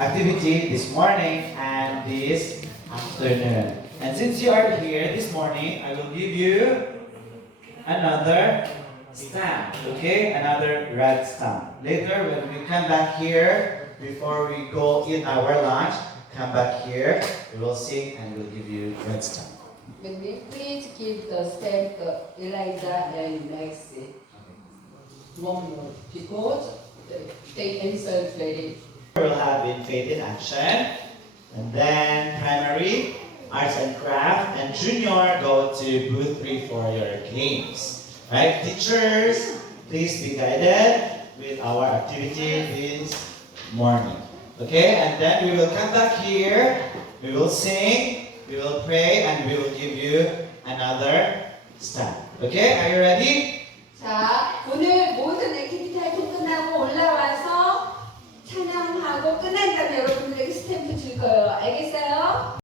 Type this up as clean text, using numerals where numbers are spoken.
activity this morning and this afternoon. And since you are here this morning, I will give you another stamp, okay? Another red stamp. Later, when we come back here, before we go eat our lunch, come back here, we will sing and we'll give you red stamp. When we please give the stamp to Eliza and Lexi. One more, because they answered ready. We'll have in Faith in Action, and then primary, arts and craft, and junior go to booth 3 for your games. Right, teachers, please be guided with our activity this morning. Okay, and then we will come back here, we will sing, we will pray, and we will give you another stamp. Okay, are you ready? 자, 오늘 모든 액티비티 활동 끝나고 올라와서 찬양하고 끝난